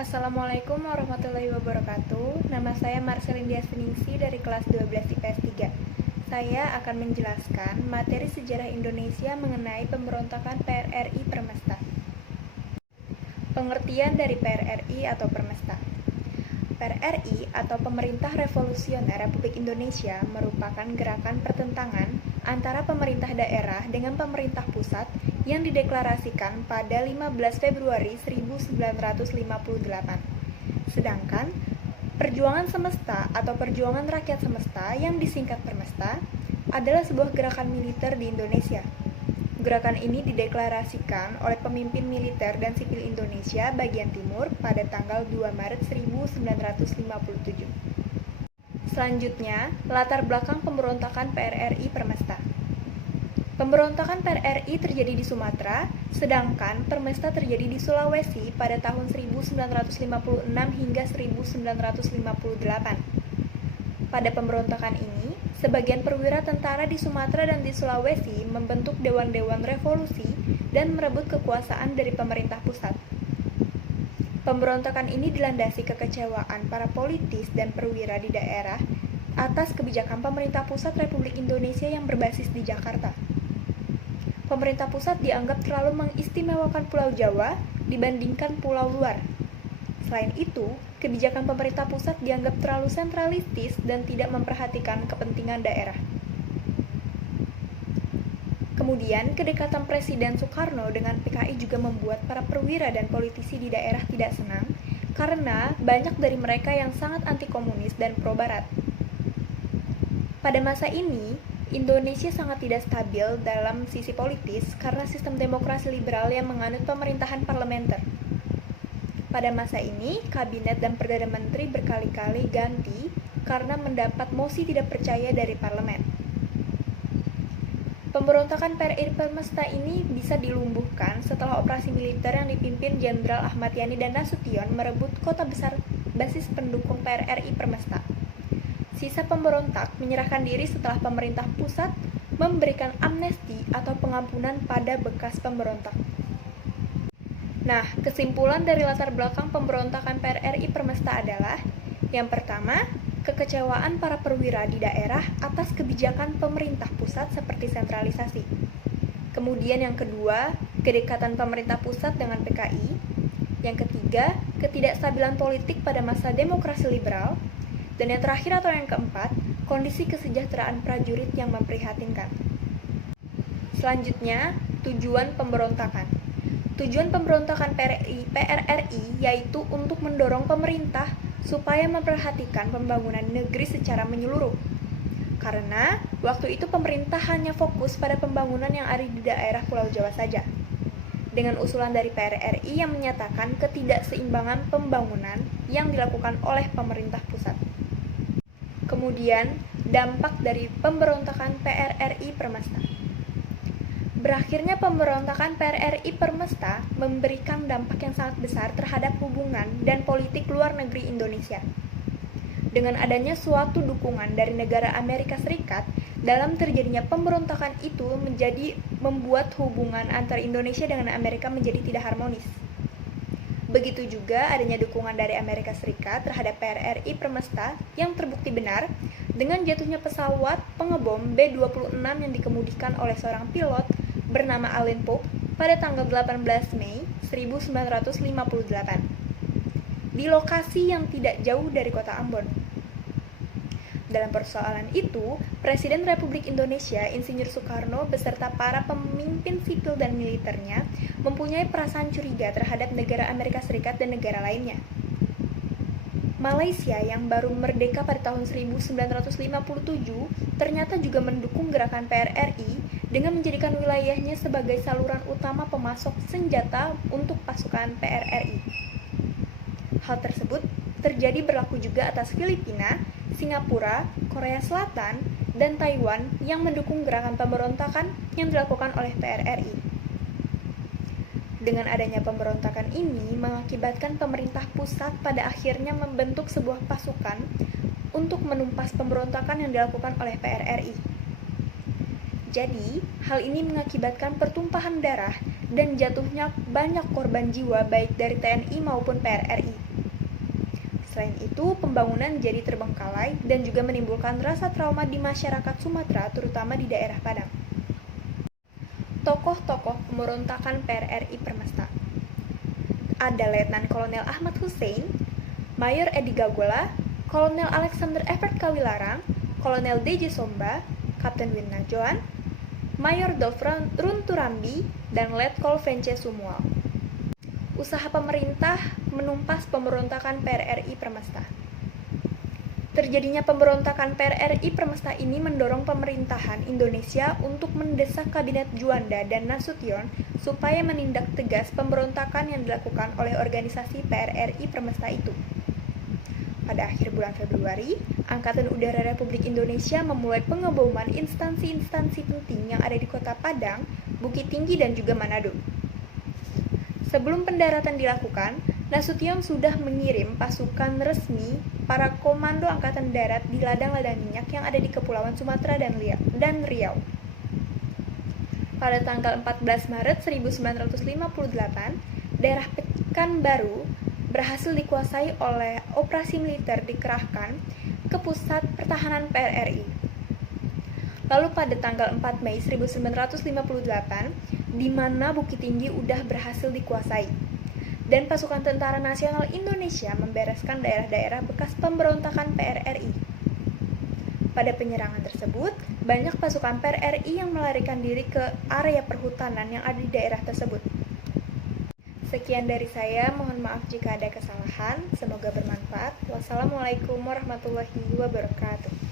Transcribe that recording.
Assalamualaikum warahmatullahi wabarakatuh. Nama saya Marcelin Diasningsi dari kelas 12 IPS 3. Saya akan menjelaskan materi sejarah Indonesia mengenai pemberontakan PRRI Permesta. Pengertian dari PRRI atau Permesta. PRRI atau Pemerintah Revolusioner Republik Indonesia merupakan gerakan pertentangan antara pemerintah daerah dengan pemerintah pusat yang dideklarasikan pada 15 Februari 1958. Sedangkan Perjuangan Semesta atau Perjuangan Rakyat Semesta yang disingkat Permesta adalah sebuah gerakan militer di Indonesia. Gerakan ini dideklarasikan oleh pemimpin militer dan sipil Indonesia bagian timur pada tanggal 2 Maret 1957. Selanjutnya, latar belakang pemberontakan PRRI Permesta. Pemberontakan PRRI terjadi di Sumatera, sedangkan Permesta terjadi di Sulawesi pada tahun 1956 hingga 1958. Pada pemberontakan ini, sebagian perwira tentara di Sumatera dan di Sulawesi membentuk dewan-dewan revolusi dan merebut kekuasaan dari pemerintah pusat. Pemberontakan ini dilandasi kekecewaan para politis dan perwira di daerah atas kebijakan pemerintah pusat Republik Indonesia yang berbasis di Jakarta. Pemerintah pusat dianggap terlalu mengistimewakan Pulau Jawa dibandingkan pulau luar. Selain itu, kebijakan pemerintah pusat dianggap terlalu sentralistis dan tidak memperhatikan kepentingan daerah. Kemudian, kedekatan Presiden Soekarno dengan PKI juga membuat para perwira dan politisi di daerah tidak senang karena banyak dari mereka yang sangat anti-komunis dan pro-barat. Pada masa ini, Indonesia sangat tidak stabil dalam sisi politis karena sistem demokrasi liberal yang menganut pemerintahan parlementer. Pada masa ini, kabinet dan perdana menteri berkali-kali ganti karena mendapat mosi tidak percaya dari parlemen. Pemberontakan PRRI Permesta ini bisa dilumpuhkan setelah operasi militer yang dipimpin Jenderal Ahmad Yani dan Nasution merebut kota besar basis pendukung PRRI Permesta. Sisa pemberontak menyerahkan diri setelah pemerintah pusat memberikan amnesti atau pengampunan pada bekas pemberontak. Nah, kesimpulan dari latar belakang pemberontakan PRRI Permesta adalah: yang pertama, kekecewaan para perwira di daerah atas kebijakan pemerintah pusat seperti sentralisasi. Kemudian yang kedua, kedekatan pemerintah pusat dengan PKI. Yang ketiga, ketidakstabilan politik pada masa demokrasi liberal. Dan yang terakhir atau yang keempat, kondisi kesejahteraan prajurit yang memprihatinkan. Selanjutnya, tujuan pemberontakan. Tujuan pemberontakan PRRI yaitu untuk mendorong pemerintah supaya memperhatikan pembangunan negeri secara menyeluruh. Karena waktu itu pemerintah hanya fokus pada pembangunan yang ada di daerah Pulau Jawa saja. Dengan usulan dari PRRI yang menyatakan ketidakseimbangan pembangunan yang dilakukan oleh pemerintah pusat. Kemudian, dampak dari pemberontakan PRRI Permesta. Berakhirnya pemberontakan PRRI Permesta memberikan dampak yang sangat besar terhadap hubungan dan politik luar negeri Indonesia. Dengan adanya suatu dukungan dari negara Amerika Serikat dalam terjadinya pemberontakan itu membuat hubungan antara Indonesia dengan Amerika menjadi tidak harmonis. Begitu juga adanya dukungan dari Amerika Serikat terhadap PRRI Permesta yang terbukti benar dengan jatuhnya pesawat pengebom B-26 yang dikemudikan oleh seorang pilot bernama Allen Pope pada tanggal 18 Mei 1958 di lokasi yang tidak jauh dari kota Ambon. Dalam persoalan itu, Presiden Republik Indonesia Insinyur Soekarno beserta para pemimpin sipil dan militernya mempunyai perasaan curiga terhadap negara Amerika Serikat dan negara lainnya. Malaysia yang baru merdeka pada tahun 1957 ternyata juga mendukung gerakan PRRI dengan menjadikan wilayahnya sebagai saluran utama pemasok senjata untuk pasukan PRRI. Hal tersebut terjadi berlaku juga atas Filipina, Singapura, Korea Selatan, dan Taiwan yang mendukung gerakan pemberontakan yang dilakukan oleh PRRI. Dengan adanya pemberontakan ini mengakibatkan pemerintah pusat pada akhirnya membentuk sebuah pasukan untuk menumpas pemberontakan yang dilakukan oleh PRRI. Jadi, hal ini mengakibatkan pertumpahan darah dan jatuhnya banyak korban jiwa baik dari TNI maupun PRRI. Selain itu, pembangunan jadi terbengkalai dan juga menimbulkan rasa trauma di masyarakat Sumatera, terutama di daerah Padang. Tokoh-tokoh pemberontakan PRRI Permesta. Ada Letnan Kolonel Ahmad Hussein, Mayor Edi Gagola, Kolonel Alexander Evert Kawilarang, Kolonel DJ Somba, Kapten Win Najoan, Mayor Dovran Runturambi, dan Letkol Vence Sumual. Usaha pemerintah menumpas pemberontakan PRRI Permesta. Terjadinya pemberontakan PRRI Permesta ini mendorong pemerintahan Indonesia untuk mendesak Kabinet Juanda dan Nasution supaya menindak tegas pemberontakan yang dilakukan oleh organisasi PRRI Permesta itu. Pada akhir bulan Februari, Angkatan Udara Republik Indonesia memulai pengeboman instansi-instansi penting yang ada di Kota Padang, Bukit Tinggi, dan juga Manado. Sebelum pendaratan dilakukan, Nasution sudah mengirim pasukan resmi para komando Angkatan Darat di ladang-ladang minyak yang ada di Kepulauan Sumatera dan Riau. Pada tanggal 14 Maret 1958, daerah Pekanbaru berhasil dikuasai oleh operasi militer dikerahkan ke pusat pertahanan PRRI. Lalu pada tanggal 4 Mei 1958, di mana Bukit Tinggi udah berhasil dikuasai, dan pasukan Tentara Nasional Indonesia membereskan daerah-daerah bekas pemberontakan PRRI. Pada penyerangan tersebut, banyak pasukan PRRI yang melarikan diri ke area perhutanan yang ada di daerah tersebut. Sekian dari saya, mohon maaf jika ada kesalahan, semoga bermanfaat. Wassalamualaikum warahmatullahi wabarakatuh.